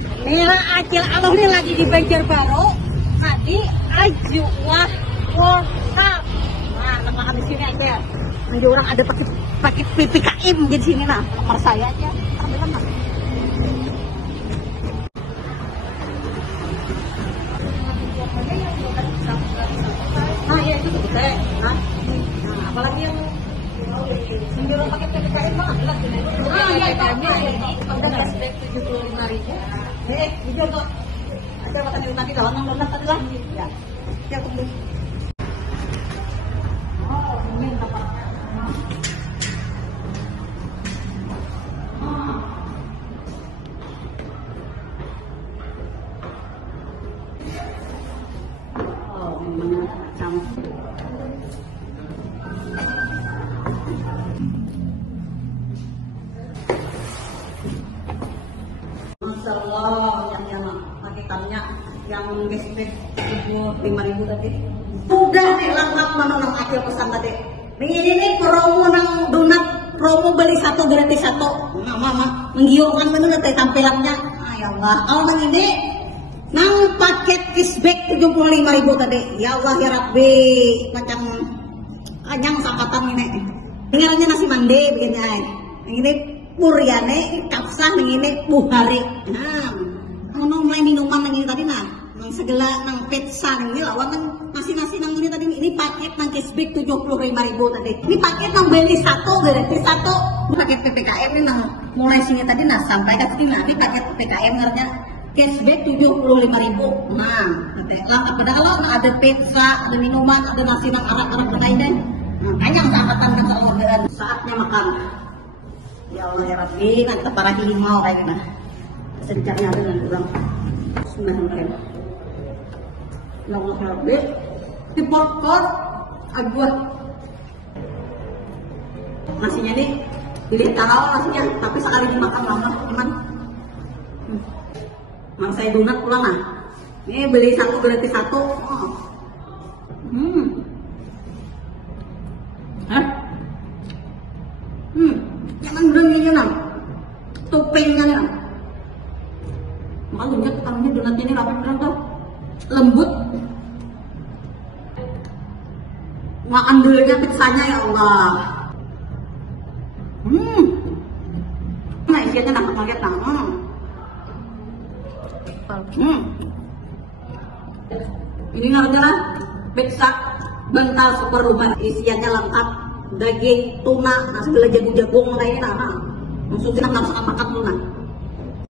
Nila acil aloh nih lagi di Banjarbaru. Tadi aju wah WhatsApp. Nah, teman di sini aja. Nanti orang ada pakai PPKM di sini nah. Nomor saya aja. Ambil lah. Nah, ya itu tuh teh. Nah, apalagi yang sendiri pakai PPKM mah jelas ini. PPKM-nya udah cashback 75.000. Jujur kok. Ada makan di tadi dalam nomor tadi lah. Ya. Ya tunggu. Oh, ini tempat. Oh, memang macam. Masalah yang paketannya yang cashback 75.000 tadi udah nih lengkap mana nang akhir pesan tadi ini nih promo nang donat promo beli satu gratis satu mama menggiurkan mana teh tampilannya ya Allah kalau nang ini nang paket cashback 75.000 tadi ya Allah ya Rabbi macam kanyang sangkatan ini dengarnya nasi mande begini ini Puriane kapsah ini buhari. Nah, ono mulai minuman nang ini tadi nah, nang segala nang pizza ini lawan nang nasi nang ini tadi ini paket nang cashback 75.000 tadi. Ini paket nang beli satu gratis satu. Paket PPKM ini nang mulai sini tadi nah sampai ke sini nah ini paket PPKM ngarnya cashback 75.000. Nah, nanti lengkap pada kalau ada pizza, ada minuman, ada nasi nang arak-arak lain deh. Nah, kayaknya sangkatan ke orderan saatnya makan. Ya Allah ya Rabbi, nanti para hilimau kayak gimana? Sejarnya dengan kurang sunnah mungkin. Ya Allah ya Rabbi, di porkor aguat. Nasinya nih, pilih tahu nasinya, tapi sekali dimakan lama, teman. Mang saya donat pulang nah. Ini beli satu gratis satu. Oh. Hah? Jangan berani nang topengnya nang malu lihat tangannya donatnya ini rapet bener tuh lembut makan dulunya pizzanya ya Allah nah isinya dapat banget nang ini namanya pizza bental super rumah isiannya lengkap daging, tuna, nah segala jagung-jagung lainnya nah. Maksudnya nggak makan tuh nah.